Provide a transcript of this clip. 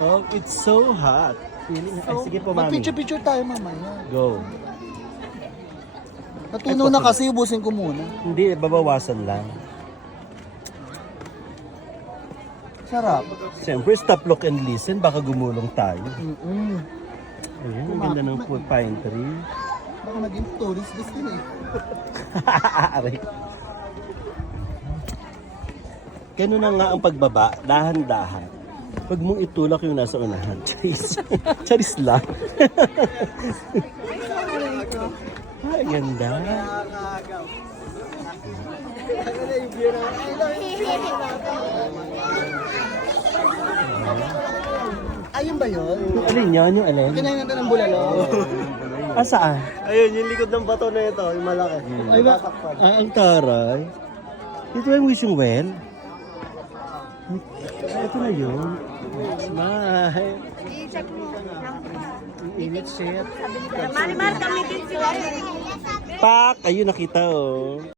Oh, it's so hot. Ay, sige po, mami. Mag-picture-picture tayo mamaya. Go. Natunaw na kasi, ubusin ko muna. Hindi, babawasan lang. Sarap. Siyempre, stop, look, and listen. Baka gumulong tayo. Mm-mm. Ayan, ang ganda ng pine tree. Baka naging tourist destination. Aray. Ganun na nga ang pagbaba, dahan-dahan. Pag mong itulak yung nasa unahan. Charis. Charis lang. Ay, ganda. Ayun ba yun? Yung alin yun? Yung alin? Kinain natin ng bulalo. Ah, saan? Ayun, yung likod ng bato na ito, yung malaki. Ay ba? Ah, ang taray. Ito yung wishing well. Ah, ito na yun. Smile. I-check mo. Init shit. Marimar, gamitin sila. Pak! Ayun, nakita oh.